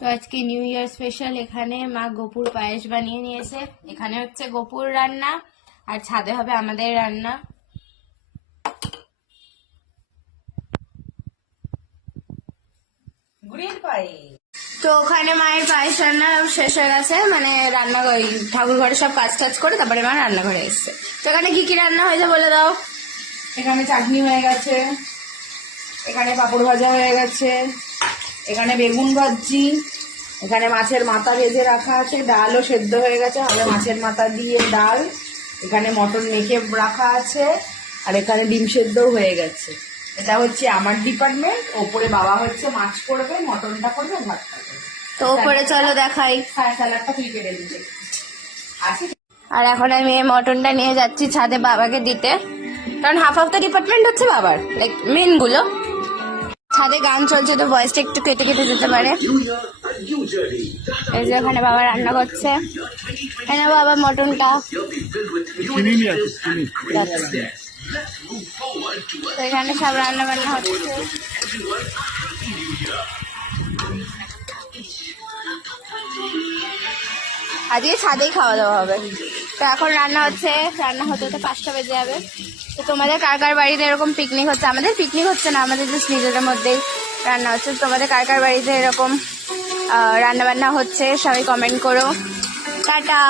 তো আজকে new year special এখানে মা গোপুর পায়েস বানিয়ে নিয়েছে। এখানে হচ্ছে গোপুর রান্না আর ছাদে হবে আমাদের রান্না। তো ওখানে মায়ের পায়েস রান্না শেষ হয়ে গেছে, মানে রান্না ঠাকুর ঘরে সব কাজ টাজ করে তারপরে মা রান্নাঘরে এসছে। তো এখানে কি কি রান্না হয়েছে বলে দাও। এখানে চাটনি হয়ে গেছে, এখানে পাঁপড় ভাজা হয়ে গেছে, এখানে বেগুন ভাজি, এখানে মাছের মাথা ভেজে রাখা আছে, ডালও সেদ্ধ হয়ে গেছে, হবে মাছের মাথা দিয়ে ডাল, এখানে মটন মেখে রাখা আছে, আর এখানে ডিম সেদ্ধও হয়ে গেছে। এটা হচ্ছে আমার ডিপার্টমেন্ট। ওপরে বাবা হচ্ছে মাছ করবে, মটনটা করবে, ভাতটা করবে। তো ওপরে চলো দেখাই। স্যালাডটা তুই কেটে দিতে আছে। আর এখন আমি এই মটনটা নিয়ে যাচ্ছি ছাদে বাবাকে দিতে, কারণ হাফ অফ দ্য ডিপার্টমেন্ট হচ্ছে বাবার, লাইক মেন গুলো। ছাদে গান চলছে তো ভয়েসটা একটু কেটে কেটে যেতে পারে। এই যে ওখানে বাবা রান্না করছে, এনে বাবা মটনটা তো এখানে সব রান্না বান্না হচ্ছে। আজকে ছাদেই খাওয়া দাওয়া হবে। তো এখন রান্না হচ্ছে, রান্না হতে হতে 5টা বেজে যাবে। তো তোমাদের কার কার বাড়িতে এরকম পিকনিক হচ্ছে? আমাদের পিকনিক হচ্ছে না, আমাদের জাস্ট নিজেদের মধ্যেই রান্না হচ্ছে। তোমাদের কার কার বাড়িতে এরকম রান্না বান্না হচ্ছে সবাই কমেন্ট করো। টাটা।